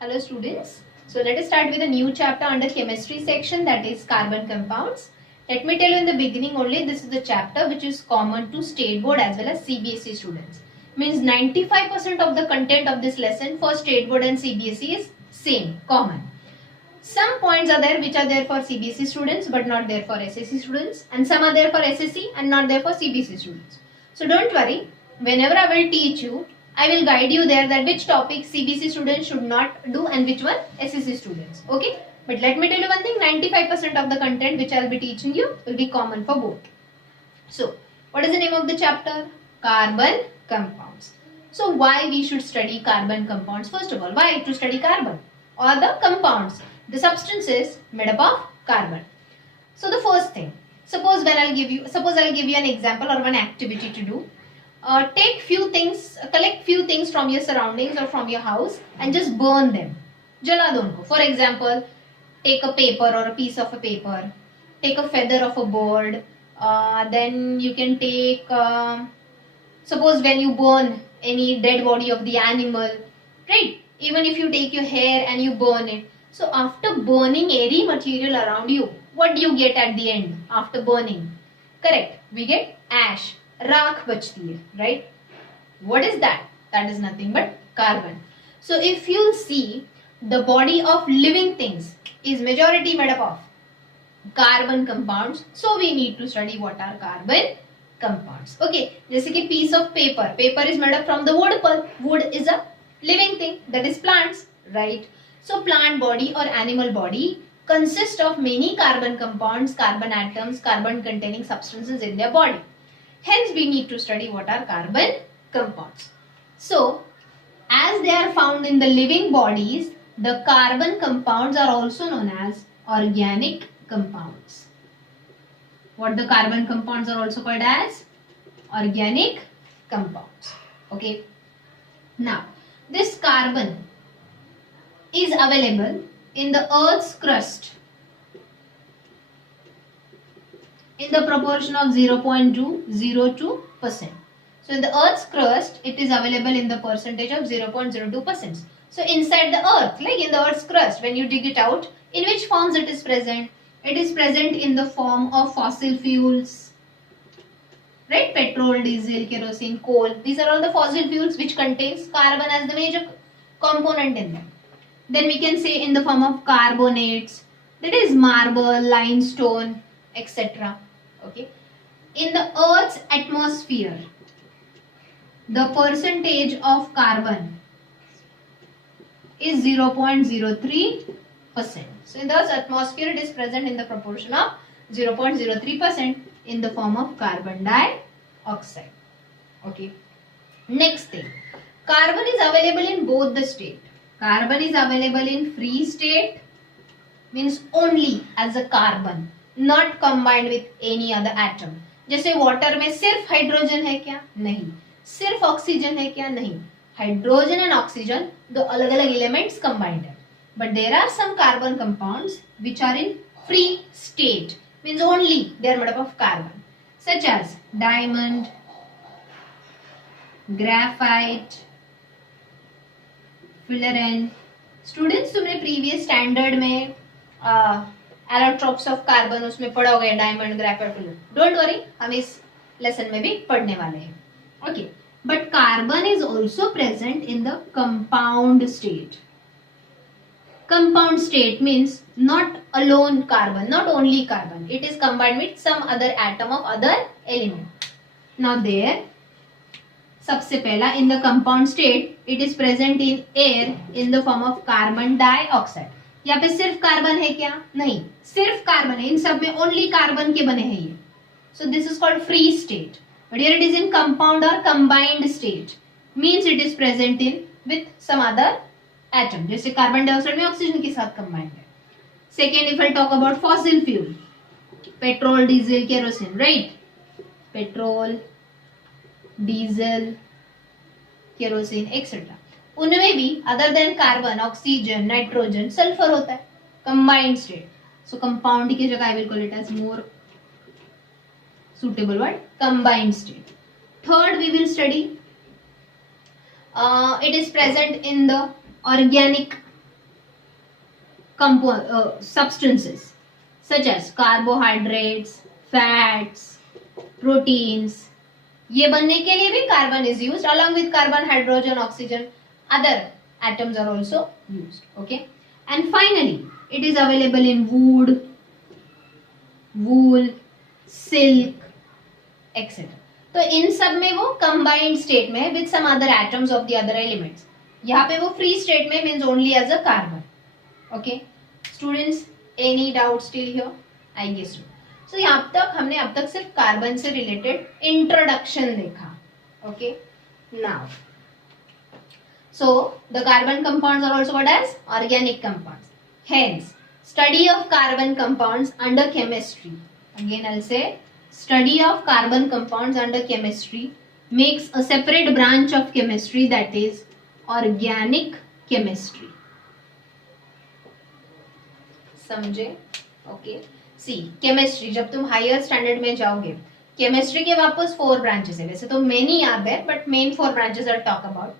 Hello students. So let us start with a new chapter under chemistry section, that is carbon compounds. Let me tell you in the beginning only, this is the chapter which is common to state board as well as CBSE students. Means 95% of the content of this lesson for state board and CBSE is same, common. Some points are there which are there for CBSE students but not there for SSC students, and some are there for SSC and not there for CBSE students. So don't worry, whenever I will teach you, I will guide you there that which topic CBSE students should not do and which one SSC students. Okay. But let me tell you one thing, 95% of the content which I will be teaching you will be common for both. So what is the name of the chapter? Carbon compounds. So why we should study carbon compounds? First of all, why to study carbon or the compounds, the substances made up of carbon. So the first thing, suppose I'll give you an example or one activity to do. Take few things, collect few things from your surroundings or from your house and just burn them. Jala do unko. For example, take a paper or a piece of a paper, take a feather of a bird, then you can take, suppose when you burn any dead body of the animal, right? Even if you take your hair and you burn it. So after burning any material around you, what do you get at the end after burning? Correct. We get ash. Raakh bachti hai, right? What is that? That is nothing but carbon. So if you see, the body of living things is majority made up of carbon compounds. So we need to study what are carbon compounds. Okay, जैसे कि piece of paper. Paper is made up from the wood pulp. Wood is a living thing, that is plants, right? So plant body or animal body consists of many carbon compounds, carbon atoms, carbon containing substances in their body. Hence we need to study what are carbon compounds. So as they are found in the living bodies, the carbon compounds are also known as organic compounds. What the carbon compounds are also called as? Organic compounds. Okay. Now, this carbon is available in the Earth's crust in the proportion of 0.202%. So in the Earth's crust, it is available in the percentage of 0.02%. So inside the Earth, like in the Earth's crust, when you dig it out, in which forms it is present? It is present in the form of fossil fuels, right? Petrol, diesel, kerosene, coal. These are all the fossil fuels which contains carbon as the major component in them. Then we can say in the form of carbonates, that is marble, limestone, etc. Okay. In the Earth's atmosphere, the percentage of carbon is 0.03%. So in the Earth's atmosphere, it is present in the proportion of 0.03% in the form of carbon dioxide. Okay. Next thing, carbon is available in both the state. Carbon is available in free state, means only as a carbon, not combined with any other atom. जैसे water में सिर्फ hydrogen है क्या? नहीं. सिर्फ oxygen है क्या? नहीं. Hydrogen and oxygen दो अलग अलग elements combined है. But there are some carbon compounds which are in free state, means only they are made up of carbon, such as diamond, graphite, fullerene. Students, तुमने previous standard में allotropes of carbon उसमें पढ़ा होगा, diamond, graphite, fullerene. Don't worry, हम इस lesson में भी पढ़ने वाले हैं. Okay, but carbon is also present in the compound state. Compound state means not alone carbon, not only carbon. It is combined with some other atom of other element. Now there, सबसे पहला in the compound state, it is present in air in the form of carbon dioxide. यहाँ पे सिर्फ कार्बन है क्या? नहीं, सिर्फ कार्बन है. इन सब में ओनली कार्बन के बने हैं ये. So this is called free state. But here it is in compound or combined state. Means it is present in with some other atom. जैसे कार्बन डाइऑक्साइड में ऑक्सीजन के साथ combined है. Second, if I talk about fossil fuel, petrol, diesel, kerosene, right? Petrol, diesel, kerosene, etc. उनमें भी other than carbon, oxygen, nitrogen, sulfur होता है. Combined state. So compound की जगह I will call it as more suitable word, combined state. Third, we will study it is present in the organic substances such as carbohydrates, fats, proteins. ये बनने के लिए भी carbon is used. Along with carbon, hydrogen, oxygen, other atoms are also used. Okay, and finally it is available in wood, wool, silk, etc. तो इन सब में वो combined state में with some other atoms of the other elements. यहाँ पे वो free state में means only as a carbon. Okay, students, any doubt still here? I guess so. So यहाँ तक हमने अब तक सिर्फ कार्बन से रिलेटेड इंट्रोडक्शन देखा. Okay, now so the carbon compounds are also called as organic compounds. Hence, study of carbon compounds under chemistry. Again, I'll say study of carbon compounds under chemistry makes a separate branch of chemistry, that is organic chemistry. समझे? Okay. C chemistry, जब तुम higher standard में जाओगे, केमिस्ट्री के वापस 4 ब्रांचेस है. वैसे तो many are there, but main 4 branches are talk about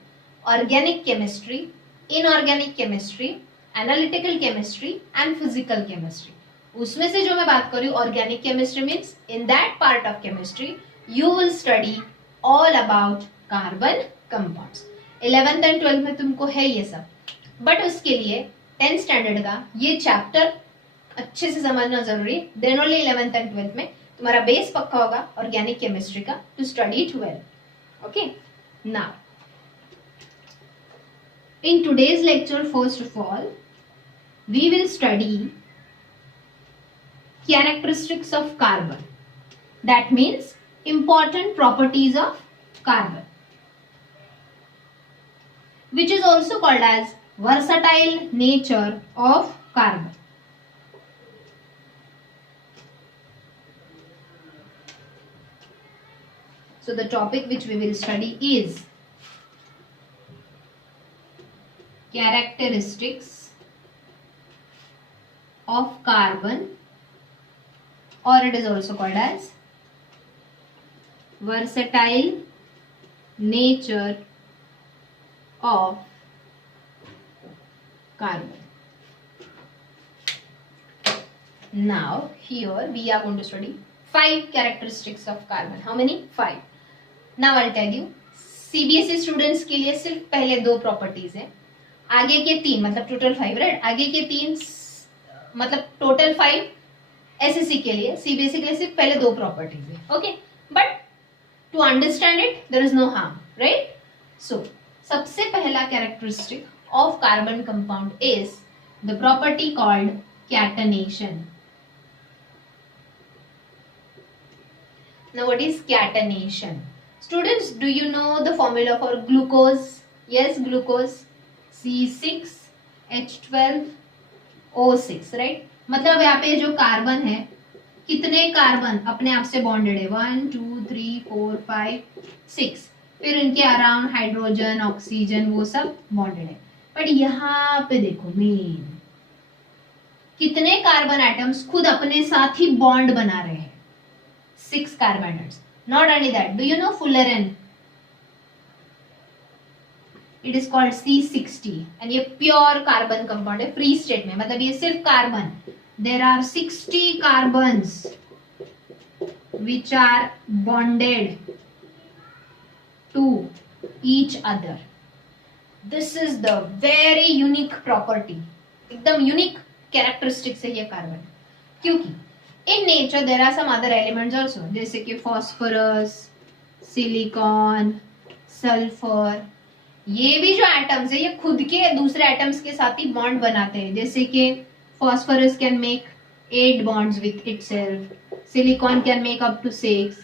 organic chemistry, inorganic chemistry, analytical chemistry and physical chemistry. उसमें से जो मैं बात कर रही हूँ organic chemistry means in that part of chemistry you will study all about carbon compounds. 11th and 12th में तुमको है ये सब, बट उसके लिए 10th स्टैंडर्ड का ये चैप्टर अच्छे से समझना जरूरी. Then only 11th and 12th में तुम्हारा बेस पक्का होगा ऑर्गेनिक केमिस्ट्री का to study it well. Okay, now in today's lecture first of all we will study characteristics of carbon. That means important properties of carbon, which is also called as versatile nature of carbon. So the topic which we will study is characteristics of carbon, or it is also called as versatile nature of carbon. Now here we are going to study 5 characteristics of carbon. How many? 5. Now I'll tell you, CBSE students के लिए सिर्फ पहले 2 properties है, आगे के 3 मतलब टोटल 5, राइट? आगे के 3 मतलब टोटल 5 SSC के लिए, CBSE के लिए सिर्फ पहले 2 प्रॉपर्टीज है. Okay, but to understand it there is no harm, right? So सबसे पहला characteristic of carbon compound is the property called catenation. Now what is catenation? Students, do you know the formula for glucose? Yes, glucose C6H12O6, right? मतलब यहाँ पे जो कार्बन है, कितने कार्बन अपने आप से बॉन्डेड है? 1 2 3 4 5 6. फिर इनके अराउंड हाइड्रोजन, ऑक्सीजन, वो सब बॉन्डेड है. बट यहाँ पे देखो मेन कितने कार्बन एटम्स खुद अपने साथ ही बॉन्ड बना रहे हैं? 6 carbon atoms. Not only that, do you know fullerene? It is called C60 and ये प्योर कार्बन कंपाउंड है फ्री स्टेट में, मतलब ये सिर्फ carbon. There are 60 carbons which are bonded to each other. This is the very unique property. एकदम unique characteristics है ये कार्बन. क्योंकि in nature there are some other elements also, जैसे कि phosphorus, silicon, sulfur. ये भी जो एटम्स है ये खुद के दूसरे एटम्स के साथ ही बॉन्ड बनाते हैं. जैसे कि phosphorus can make 8 bonds with itself, silicon can make up to 6,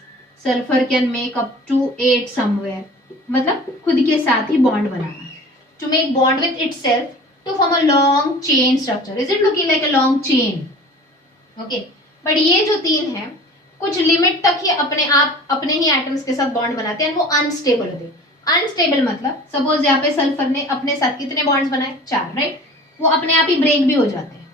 sulfur can make up to 8 somewhere. मतलब खुद के साथ ही बॉन्ड बनाना. To make bond with itself, to form a long chain structure. Is it looking like a long chain? Okay. But ये जो 3 है कुछ लिमिट तक ही अपने आप अपने ही एटम्स के साथ बॉन्ड बनाते हैं, वो अनस्टेबल होते हैं. अनस्टेबल मतलब सपोज यहाँ पे सल्फर ने अपने साथ कितने बॉन्ड्स बनाए? 4, राइट? वो अपने आप ही ब्रेक भी हो जाते हैं.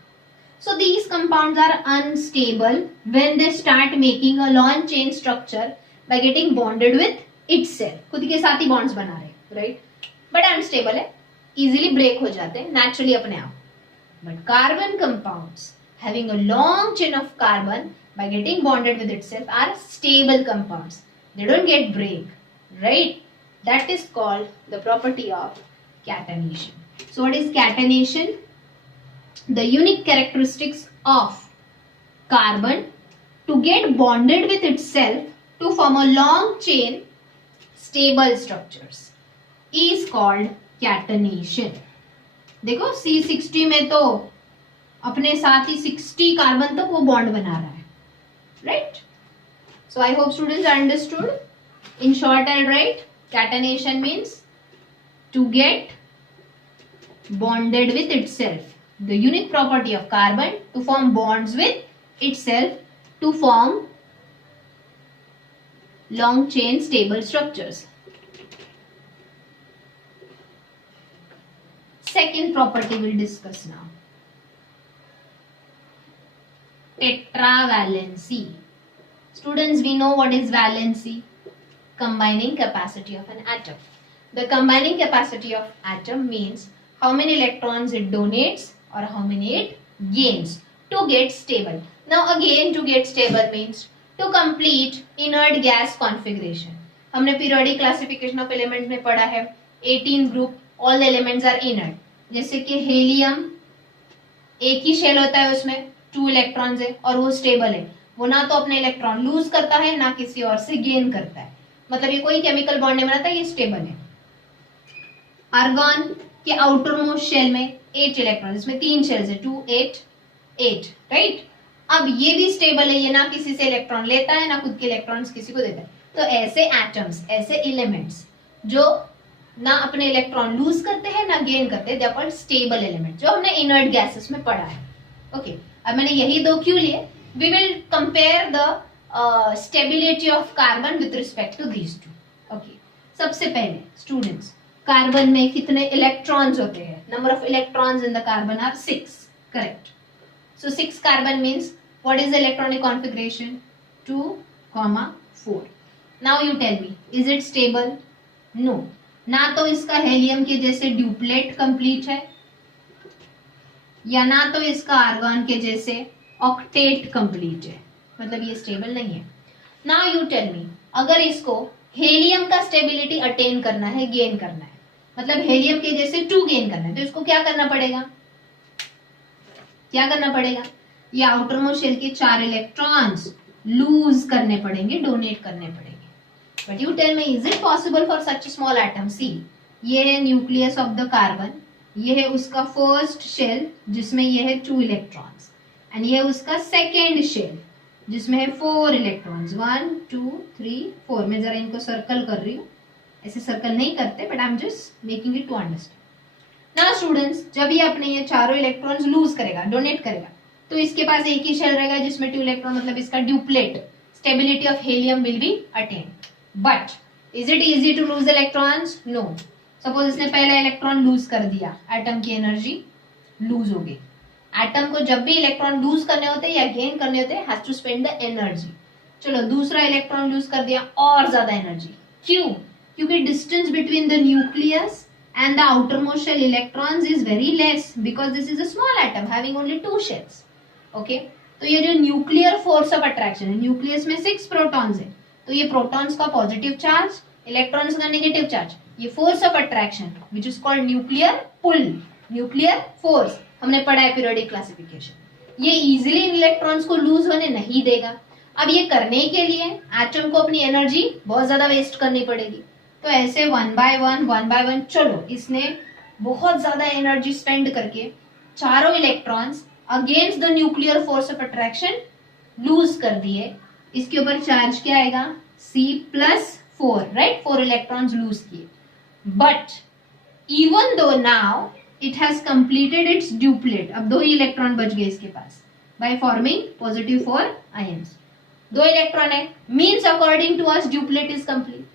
So these compounds are unstable when they start making a long chain structure by getting bonded with itself. खुद के साथ ही बॉन्ड्स बना रहे हैं, राइट? बट अनस्टेबल है, इजीली ब्रेक हो जाते हैं नेचुरली अपने आप. But carbon compounds having a long chain of carbon by getting bonded with itself are stable compounds. They don't get break, right? That is called the property of catenation. So what is catenation? The unique characteristics of carbon to get bonded with itself to form a long chain stable structures is called catenation. देखो C60 में तो अपने साथ ही 60 कार्बन तक वो बॉन्ड बना रहा है, right? So I hope students understood. In short, I'll write catenation means to get bonded with itself. The unique property of carbon to form bonds with itself to form long chain stable structures. Second property we'll discuss now. Tetravalency. Students, we know what is valency. Combining capacity of an atom. The combining capacity of atom means how many electrons it donates or how many it gains to get stable. Now again, to get stable means to complete inert gas configuration. हमने periodic classification of elements में पढ़ा है 18 group, all the elements are inert. जैसे कि हेलियम एक ही शेल होता है, उसमें 2 इलेक्ट्रॉन्स है और वो स्टेबल है, वो ना तो अपने इलेक्ट्रॉन लूज करता है ना किसी और से गेन करता है, मतलब ये कोई केमिकल बॉन्ड नहीं बनाता, ये स्टेबल है. आर्गन के आउटर मोस्ट शेल में 8 इलेक्ट्रॉन, इसमें 3 शेल्स है, 2 8 8, राइट. अब ये भी स्टेबल है, ये ना किसी से इलेक्ट्रॉन लेता है ना खुद के इलेक्ट्रॉन्स किसी को देता है. तो ऐसे एटम्स, ऐसे एलिमेंट्स जो ना अपने इलेक्ट्रॉन लूज करते हैं ना गेन करते हैं, they are called stable element, जो हमने इनर्ट गैसेस में पढ़ा है. ओके, अब मैंने यही दो क्यों लिए? We will compare the stability of carbon with respect to these two. Okay, सबसे पहले स्टूडेंट्स, कार्बन में कितने इलेक्ट्रॉन्स होते हैं? Number of electrons in the carbon are 6, correct. So 6 carbon means what is the electronic configuration? 2, 4. Now you tell me, is it stable? No. ना तो इसका हेलियम के जैसे ड्यूप्लेट कंप्लीट है, या ना तो इसका आर्गन के जैसे ऑक्टेट कंप्लीट है, मतलब ये स्टेबल नहीं है. नाउ यू टेल मी, अगर इसको हेलियम का स्टेबिलिटी अटेन करना है, गेन करना है, मतलब हेलियम के जैसे 2 गेन करना है, तो इसको क्या करना पड़ेगा? क्या करना पड़ेगा? ये आउटर मोस्ट शेल के 4 इलेक्ट्रॉन्स लूज करने पड़ेंगे, डोनेट करने पड़ेंगे. But you tell me, is it possible for such a small atom? See, ये है न्यूक्लियस ऑफ द कार्बन, ये है उसका फर्स्ट शेल जिसमें ये है 2 इलेक्ट्रॉन्स, एंड ये है उसका सेकेंड शेल जिसमें है 4 इलेक्ट्रॉन्स. 1 2 3 4. मैं जरा इनको सर्कल कर रही हूँ, ऐसे सर्कल नहीं करते, but I am just making it to understand. Now students, जब ये अपने ये चारों इलेक्ट्रॉन्स लूज करेगा, डोनेट करेगा, तो इसके पास एक ही शेल रहेगा जिसमें 2 इलेक्ट्रॉन, मतलब इसका duplet stability of helium will be attend. But is it easy to lose electrons? No. Suppose इसने पहला इलेक्ट्रॉन लूज कर दिया, एटम की एनर्जी लूज हो गई. एटम को जब भी इलेक्ट्रॉन लूज करने होते हैं या गेन करने होते हैं, has to spend the energy. चलो दूसरा इलेक्ट्रॉन लूज कर दिया, और ज्यादा एनर्जी. क्यों? क्योंकि distance between the nucleus and the outer most shell electrons is very less, because this is a small atom having only 2 shells. Okay, तो ये जो न्यूक्लियर फोर्स ऑफ अट्रैक्शन है, न्यूक्लियस में 6 प्रोटॉन्स है, तो ये प्रोटॉन्स का पॉजिटिव चार्ज, इलेक्ट्रॉन्स का नेगेटिव चार्ज, ये force of attraction which is called nuclear pull, nuclear force, हमने पढ़ा है पीरियोडिक क्लासिफिकेशन. ये इजीली इन इलेक्ट्रॉन्स को लूज होने नहीं देगा. अब ये करने के लिए एटम को अपनी एनर्जी बहुत ज्यादा वेस्ट करनी पड़ेगी, तो ऐसे 1 by 1 चलो इसने बहुत ज्यादा एनर्जी स्पेंड करके चारों electrons against the nuclear force of attraction lose कर दिए. इसके ऊपर चार्ज क्या आएगा? C+4, right. 4 इलेक्ट्रॉन्स लूज किए. But even though now it has completed its duplet, अब 2 ही इलेक्ट्रॉन बच गए इसके पास, बाय फॉर्मिंग +4 आयंस. 2 इलेक्ट्रॉन है, means according to us duplet is complete,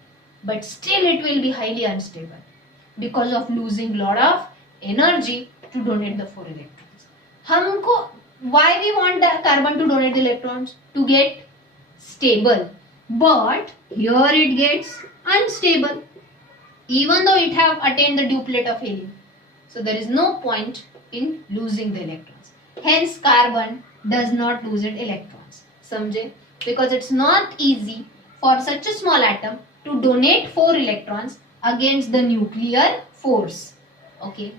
but still it will be highly unstable because of losing lot of energy to donate the 4 इलेक्ट्रॉन्स. हमको why we want the carbon to donate the electrons? To get stable, but here it gets unstable even though it have attained the duplet of helium. So there is no point in losing the electrons. Hence carbon does not lose its electrons. समझे? Because it's not easy for such a small atom to donate 4 electrons against the nuclear force. Okay.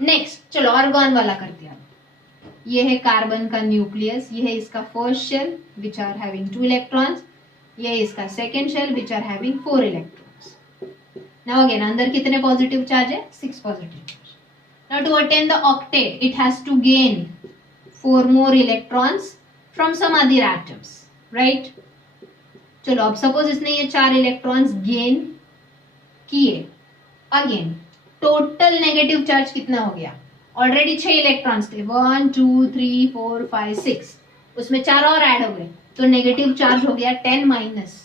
Next, चलो आर्गन वाला करते हैं. ये है कार्बन का न्यूक्लियस, ये है इसका first shell which are having 2 electrons, ये है इसका second shell which are having 4 electrons. Now again अंदर कितने पॉजिटिव चार्ज है? 6 positive charge. Now to attain the octet it has to gain 4 more electrons from some other atoms, right? चलो अब सपोज इसने ये 4 इलेक्ट्रॉन्स गेन किए, अगेन टोटल नेगेटिव चार्ज कितना हो गया? ऑलरेडी 6 इलेक्ट्रॉन्स थे, 1 2 3 4 5 6, उसमें 4 और ऐड हो गए तो नेगेटिव चार्ज हो गया 10 माइनस.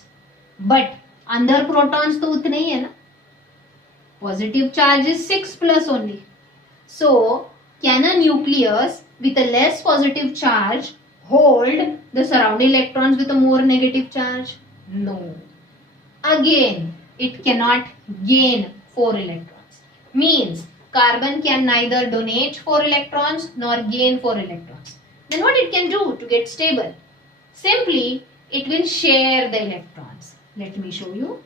बट अंदर प्रोटॉन्स तो उतने ही है ना, positive charge is 6 plus only. So can a nucleus with a less positive charge hold the surrounding electrons with a more negative charge? No. Again, it cannot gain 4 electrons. Means carbon can neither donate 4 electrons nor gain 4 electrons. Then what it can do to get stable? Simply, it will share the electrons. Let me show you.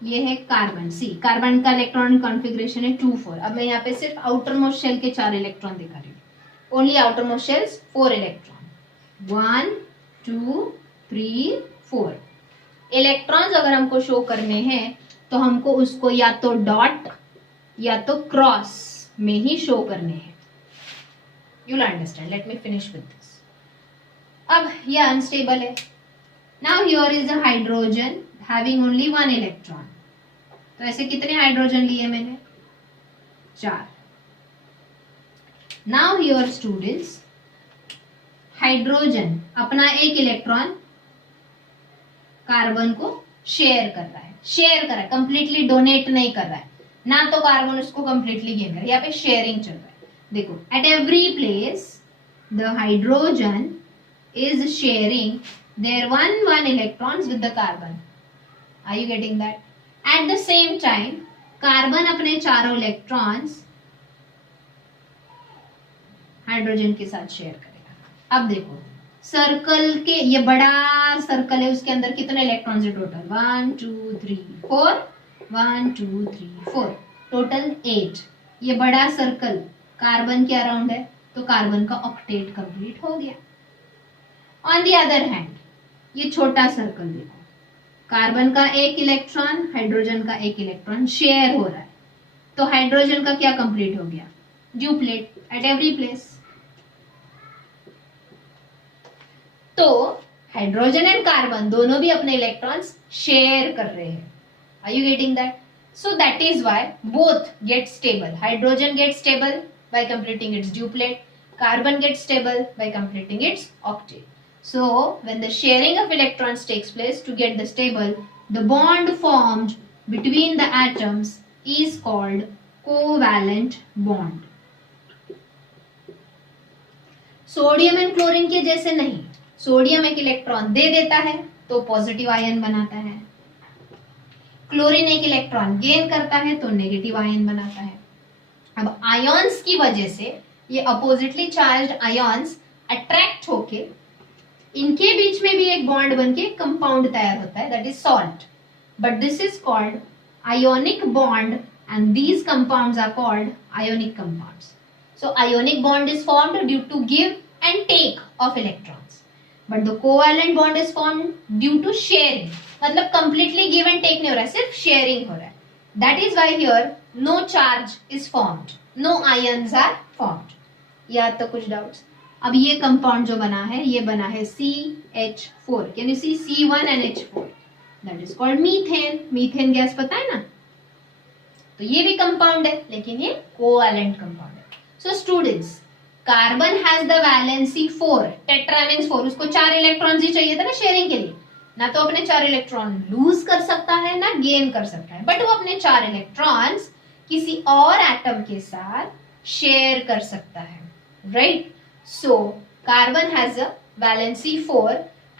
ये है कार्बन. सी कार्बन का electronic configuration है 2 4. अब मैं यहाँ पे सिर्फ outer most shell के 4 इलेक्ट्रॉन दिखा रही हूँ. ओनली आउटर मोस्ट शेल्स 4 इलेक्ट्रॉन, 1 2 3 4. इलेक्ट्रॉन्स अगर हमको शो करने हैं तो हमको उसको या तो डॉट या तो क्रॉस में ही शो करने हैं. You will understand. Let me finish with this. अब ये अनस्टेबल है. Now here is a hydrogen having only 1 electron. तो ऐसे कितने हाइड्रोजन लिए मैंने? 4. Now here students, हाइड्रोजन अपना 1 इलेक्ट्रॉन कार्बन को शेयर कर रहा है. शेयर कर रहा है, कंप्लीटली डोनेट नहीं कर रहा है ना, तो कार्बन उसको कंप्लीटली गेन कर रहा है. यहाँ पे शेयरिंग चल रहा है. देखो, eight every place the hydrogen is sharing their 1 electrons with the carbon. Are you getting that? At the same time, carbon अपने 4 इलेक्ट्रॉन्स हाइड्रोजन के साथ शेयर करेगा. अब देखो सर्कल के, ये बड़ा सर्कल है, उसके अंदर कितने इलेक्ट्रॉन्स है टोटल? 1 2 3 4, 1 2 3 4, टोटल 8. ये बड़ा सर्कल कार्बन के अराउंड है तो कार्बन का ऑक्टेट कंप्लीट हो गया. ऑन द अदर हैंड ये छोटा सर्कल देखो, कार्बन का 1 इलेक्ट्रॉन हाइड्रोजन का 1 इलेक्ट्रॉन शेयर हो रहा है तो हाइड्रोजन का क्या कंप्लीट हो गया? Duplet at every place. तो हाइड्रोजन एंड कार्बन दोनों भी अपने इलेक्ट्रॉन्स शेयर कर रहे हैं. Are you getting that? So that is why both get stable. Hydrogen get stable by completing its duplet, carbon get stable by completing its octet. So, when the sharing of electrons takes place to get the stable, the bond formed between the atoms is called covalent bond. Sodium and chlorine के जैसे नहीं. सोडियम 1 इलेक्ट्रॉन दे देता है तो positive ion बनाता है, क्लोरीन 1 electron gain करता है तो नेगेटिव आयन बनाता है. अब आयन्स की वजह से ये अपोजिटली चार्ज्ड आयन्स अट्रैक्ट होके इनके बीच में भी एक बॉन्ड बनके कंपाउंड तैयार होता है, that is salt. But this is called ionic bond and these compounds are called ionic compounds. So ionic bond is formed due to give and take of electrons, but the covalent bond is formed due to sharing. मतलब completely give and take नहीं हो रहा है, सिर्फ sharing हो रहा है. That is why here no charge is formed, no ions are formed. या तो कुछ डाउट्स? अब ये कंपाउंड जो बना है ये बना है CH4. Can you see C1NH4? That is called methane. Methane gas पता है ना? तो ये भी कंपाउंड है लेकिन ये कोवैलेंट कंपाउंड है. So students, carbon has the valency 4, tetra means 4. उसको 4 इलेक्ट्रॉन्स ही चाहिए था ना शेयरिंग के लिए. ना तो अपने 4 इलेक्ट्रॉन लूज कर सकता है ना गेन कर सकता है, बट वो अपने 4 इलेक्ट्रॉन्स किसी और एटम के साथ शेयर कर सकता है, right? So carbon has a valency 4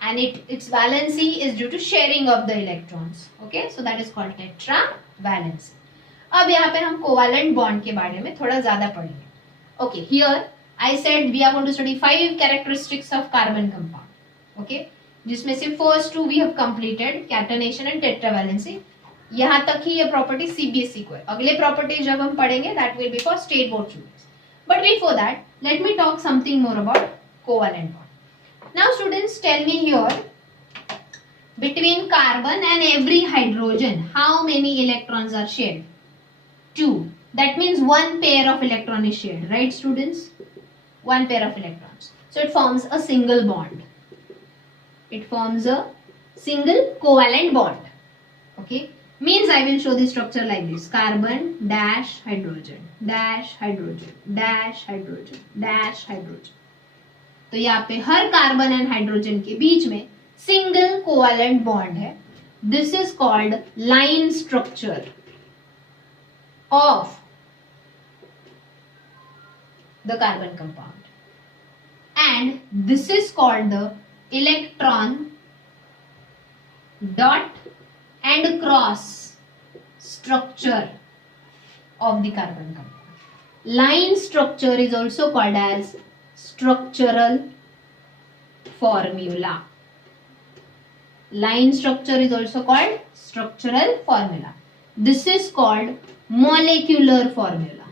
and its valency is due to sharing of the electrons. Okay, so that is called tetravalency. अब यहाँ पे हम कोवैलेंट बॉन्ड के बारे में थोड़ा ज्यादा पढ़ेंगे. Okay, here I said we are going to study 5 characteristics of carbon compound. Okay, जिसमें से first 2 we have completed, catenation and tetravalency. यहाँ तक ही ये प्रॉपर्टी सीबीएसई को है. अगले प्रॉपर्टी जब हम पढ़ेंगे that will be for state board students. But before that, let me talk something more about covalent bond. Now students, tell me here, between carbon and every hydrogen, how many electrons are shared? 2. That means one pair of electron is shared, right students? One pair of electrons. So it forms a single bond. It forms a single covalent bond. Okay? Means I will show the structure like this. Carbon dash hydrogen dash hydrogen dash hydrogen dash hydrogen. तो यहाँ पे हर carbon and hydrogen के बीच में single covalent bond है. This is called line structure of the carbon compound and this is called the electron dot and cross structure of the carbon compound. Line structure is also called as structural formula. Line structure is also called structural formula. This is called molecular formula.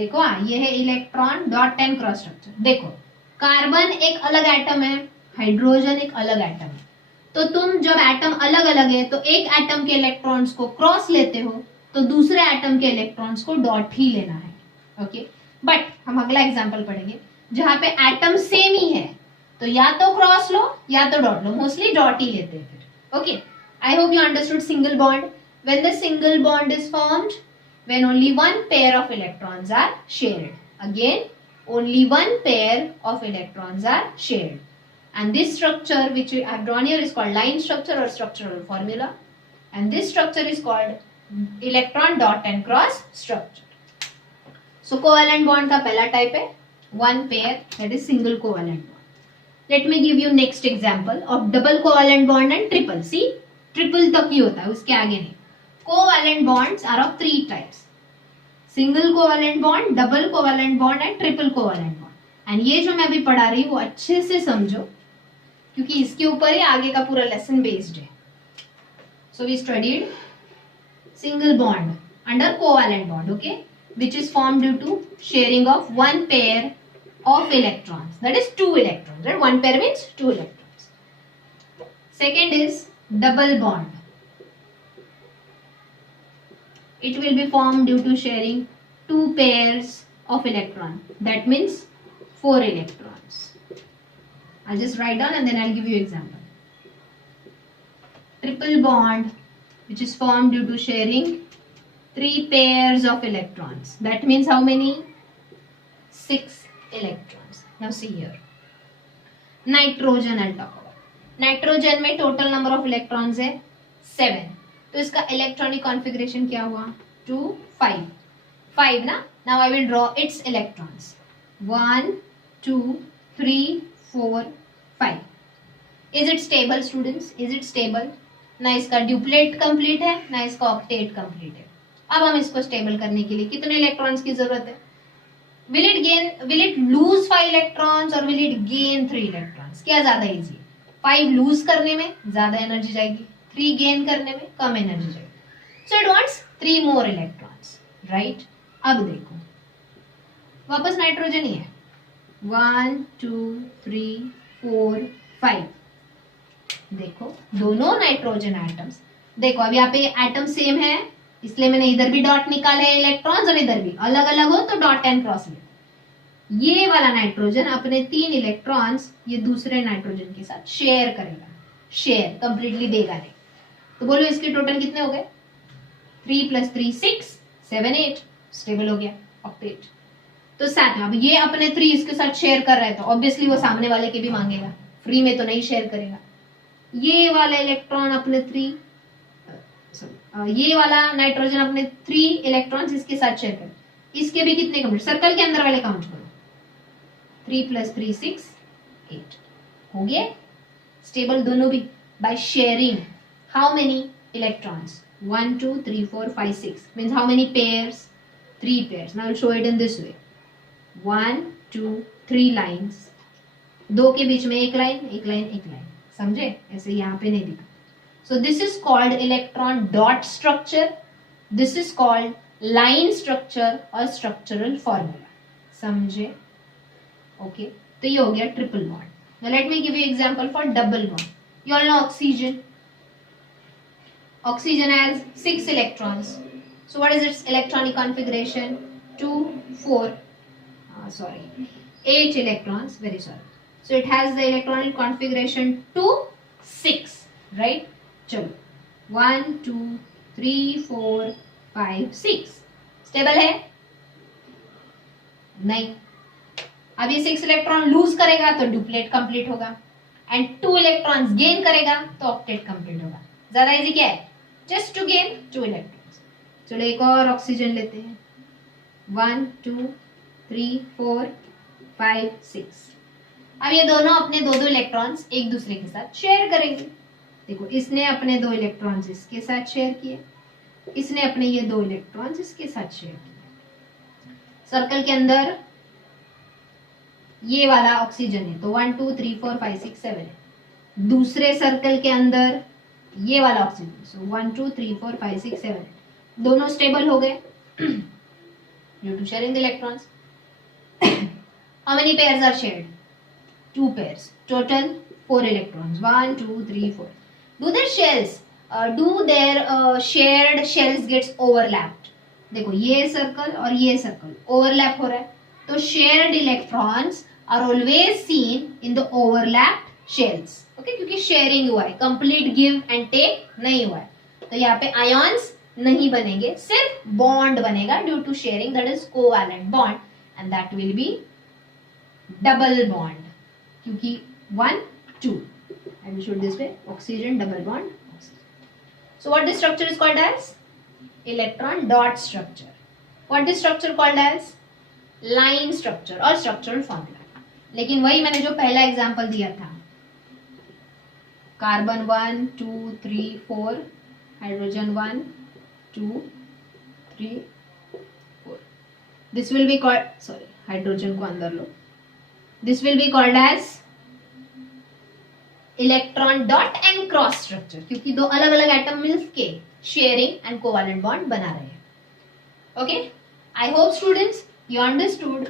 देखो ये है electron dot and cross structure. देखो कार्बन एक अलग एटम है, हाइड्रोजन एक अलग एटम है. तो तुम जब एटम अलग अलग है तो एक एटम के इलेक्ट्रॉन्स को क्रॉस लेते हो तो दूसरे एटम के इलेक्ट्रॉन्स को डॉट ही लेना है. ओके, बट हम अगला एग्जांपल पढ़ेंगे जहां पे एटम सेम ही है तो या तो क्रॉस लो या तो डॉट लो. मोस्टली डॉट ही लेते हैं फिर. Okay, I hope you understood single bond. When the single bond is formed, when only one pair of electrons are shared. Again, only one pair of electrons are shared. And this structure which I have drawn here is called line structure or structural formula. And this structure is called electron dot and cross structure. So covalent bond का पहला type है one pair, that is single covalent bond. Let me give you next example of double covalent bond and triple. See, triple तक ही होता है, उसके आगे नहीं. Covalent bonds are of 3 types: single covalent bond, double covalent bond and triple covalent bond. And ये जो मैं अभी पढ़ा रही हूँ वो अच्छे से समझो क्योंकि इसके ऊपर ही आगे का पूरा लेसन बेस्ड है. So we studied single bond under covalent bond, okay, which is formed due to sharing of one pair of electrons, that is 2 electrons, right? One pair means 2 electrons. Second is double bond. It will be formed due to sharing 2 pairs of electron, that means 4 electrons. I'll just write down and then I'll give you example. Triple bond, which is formed due to sharing 3 pairs of electrons. That means how many? 6 electrons. Now see here. Nitrogen I'll talk about. Nitrogen में total number of electrons है 7. तो इसका electronic configuration क्या हुआ? 2, 5. 5 ना? Now I will draw its electrons. 1, 2, 3, 4, 5. Is it stable students? Is it stable? ना इसका duplet complete है ना इसका ऑक्टेट कंप्लीट है. अब हम इसको स्टेबल करने के लिए कितने इलेक्ट्रॉन्स की जरूरत है? विल इट लूज 5 इलेक्ट्रॉन्स और विल इट गेन 3 इलेक्ट्रॉन्स? क्या ज्यादा इजी है? 5 लूज करने में ज्यादा एनर्जी जाएगी, 3 गेन करने में कम एनर्जी जाएगी. So it wants 3 more electrons, right? अब देखो वापस नाइट्रोजन ही है. 1, 2, 3, 4, 5. देखो दोनों नाइट्रोजन एटम्स. देखो अब यहाँ पे एटम सेम है इसलिए मैंने इधर भी डॉट निकाले हैं इलेक्ट्रॉन्स और इधर भी. अलग अलग हो तो डॉट एंड क्रॉस ले. ये वाला नाइट्रोजन अपने 3 इलेक्ट्रॉन्स ये दूसरे नाइट्रोजन के साथ शेयर करेगा. शेयर कंप्लीटली देगा नहीं. तो बोलो इसके टोटल कितने हो गए? 3 + 3 6, 7 8. स्टेबल हो गया ऑक्टेट. तो 7. अब ये अपने 3 इसके साथ शेयर कर रहा है तो ऑब्वियसली वो सामने वाले के भी मांगेगा. फ्री में तो नहीं शेयर करेगा. ये वाला इलेक्ट्रॉन अपने 3 ये वाला नाइट्रोजन अपने 3 इलेक्ट्रॉन्स इसके साथ शेयर कर, इसके भी कितने कंप्लीट, सर्कल के अंदर वाले काउंट करो, 3 + 3 6 8 हो गया स्टेबल दोनों भी, by sharing how many electrons 1 2 3 4 5 6 means how many pairs, 3 pairs. Now I'll show it in this way, 1 2 3 lines, दो के बीच में एक लाइन एक लाइन एक लाइन, समझे, ऐसे यहाँ पे नहीं दिखा. So this is called electron dot structure, this is called line structure और structural formula, समझे. Okay, तो ये हो गया triple bond. Now let me give you example for double bond. You all know oxygen. Oxygen has 6 electrons. So what is its electronic configuration? 2 4 8 electrons, very sorry. So it has the electronic configuration 2 6, right? चलो 1 2 3 4 5 6 स्टेबल है नहीं. अब ये 6 electron lose करेगा तो duplet complete होगा, एंड 2 electrons gain करेगा तो ऑक्टेट कंप्लीट होगा. ज्यादा इजी क्या है, जस्ट टू गेन 2 इलेक्ट्रॉन्स. चलो एक और ऑक्सीजन लेते हैं, 1 2 3 4 5 6. अब ये दोनों अपने 2 इलेक्ट्रॉन्स एक दूसरे के साथ शेयर करेंगे. देखो इसने अपने 2 इलेक्ट्रॉन्स इसके साथ शेयर किए, इसने अपने ये 2 इलेक्ट्रॉन्स इसके साथ शेयर किए. सर्कल के अंदर ये वाला ऑक्सीजन है तो 1 2 3 4 5 6 7 है. दूसरे सर्कल के अंदर ये वाला ऑक्सीजन, सो 1 2 3 4 5 6 7 है. दोनों स्टेबल हो गए due to sharing the electrons. How many pairs are shared, 2 pairs, total 4 electrons, 1 2 3 4. Do their shells, shared shells gets overlapped. देखो ये सर्कल और ये सर्कल ओवरलैप हो रहा है, तो shared electrons are always seen in the overlapped shells. Okay, क्योंकि sharing हुआ है, कंप्लीट गिव एंड टेक नहीं हुआ है, तो यहाँ पे आयॉन्स नहीं बनेंगे, सिर्फ बॉन्ड बनेगा due to sharing, that is covalent bond, and that will be double bond, क्योंकि 1 2. I will show it this way, oxygen double bond oxygen. So what this structure is called as? Electron dot structure. What this structure called as? Line structure or structural formula. लेकिन वही मैंने जो पहला एग्जांपल दिया था, कार्बन 1 2 3 4, हाइड्रोजन 1 2 3 4. This will be called, sorry, hydrogen को अंदर लो. This will be called as electron dot and cross structure, क्योंकि 2 अलग अलग एटम मिलके शेयरिंग एंड कोवैलेंट बॉन्ड बना रहे हैं. Okay, I hope students you understood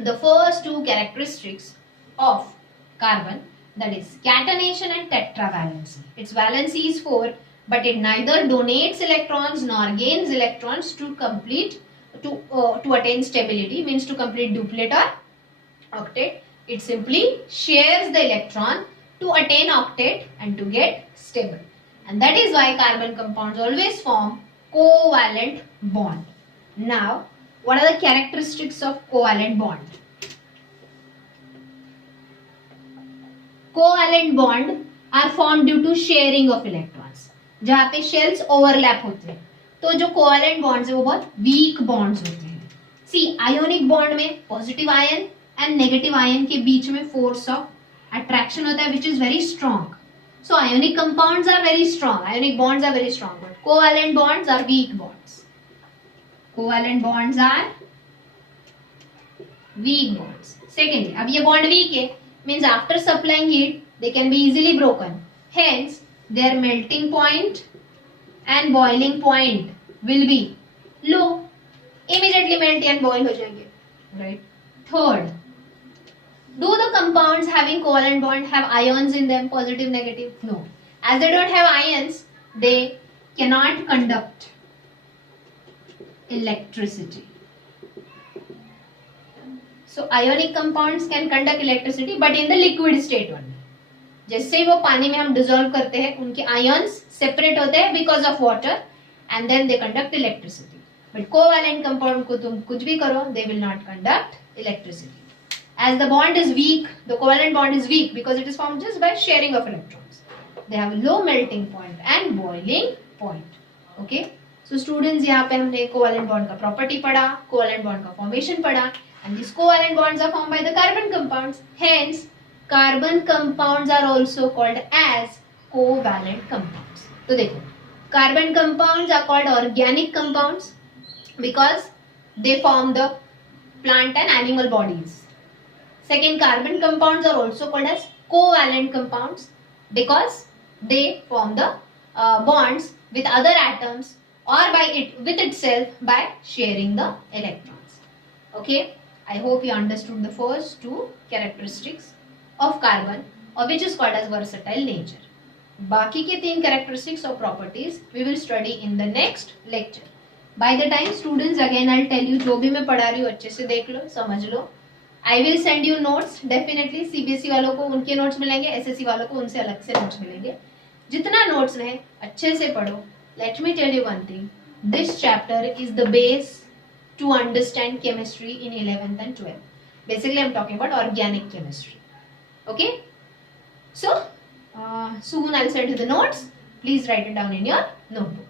the first 2 characteristics of carbon, that is catenation and tetravalency. It's valency is 4, but it neither donates electrons nor gains electrons to complete to attain stability, means to complete duplet or octet. It simply shares the electron to attain octet and to get stable, and that is why carbon compounds always form covalent bond. Now what are the characteristics of covalent bond? Covalent bond are formed due to sharing of electrons. जहाँ पे shells overlap होते हैं, तो जो covalent bonds है वो बहुत weak bonds होते हैं. See, ionic bond में positive ion and negative ion के बीच में force of attraction होता है, which is very strong. So ionic compounds are very strong, ionic bonds are very strong, but covalent bonds are weak bonds. Covalent bonds are weak bonds. Secondly, अब ये bond weak है, means after supplying heat they can be easily broken. Hence their melting point and boiling point will be low. Immediately melt and boil हो जाएंगे, right? Third, do the compounds having covalent bond have ions in them, positive, negative? No. As they don't have ions, they cannot conduct electricity. So ionic compounds can conduct electricity, but in the liquid state only. जैसे ही वो पानी में हम डिसॉल्व करते हैं, उनके ions separate होते हैं because of water, and then they conduct electricity. But covalent compound को तुम कुछ भी करो, they will not conduct electricity. As the bond is weak, the covalent bond is weak because it is formed just by sharing of electrons. They have a low melting point and boiling point. Okay, so students यहाँ पे हमने covalent bond का प्रॉपर्टी पढ़ा, covalent bond का फॉर्मेशन पढ़ा, and these covalent bonds are formed by the carbon compounds. Hence, carbon compounds are also called as covalent compounds. तो देखो, carbon compounds are called organic compounds because they form the plant and animal bodies. Second, carbon compounds are also called as covalent compounds because they form the bonds with other atoms or with itself by sharing the electrons. Okay, I hope you understood the first two characteristics of carbon, or which is called as versatile nature. बाकी के तीन characteristics or properties we will study in the next lecture. By the time students, again I'll tell you, जो भी मैं पढ़ा रही हूँ अच्छे से देख लो, समझ लो. I will send you notes definitely. CBSE वालों को उनके notes मिलेंगे, SSC वालों को उनसे अलग से notes मिलेंगे. जितना notes रहे अच्छे से पढ़ो. Let me tell you one thing. This chapter is the base to understand chemistry in 11th and 12th. Basically, I'm talking about organic chemistry. Okay? So, soon I'll send you the notes. Please write it down in your notebook.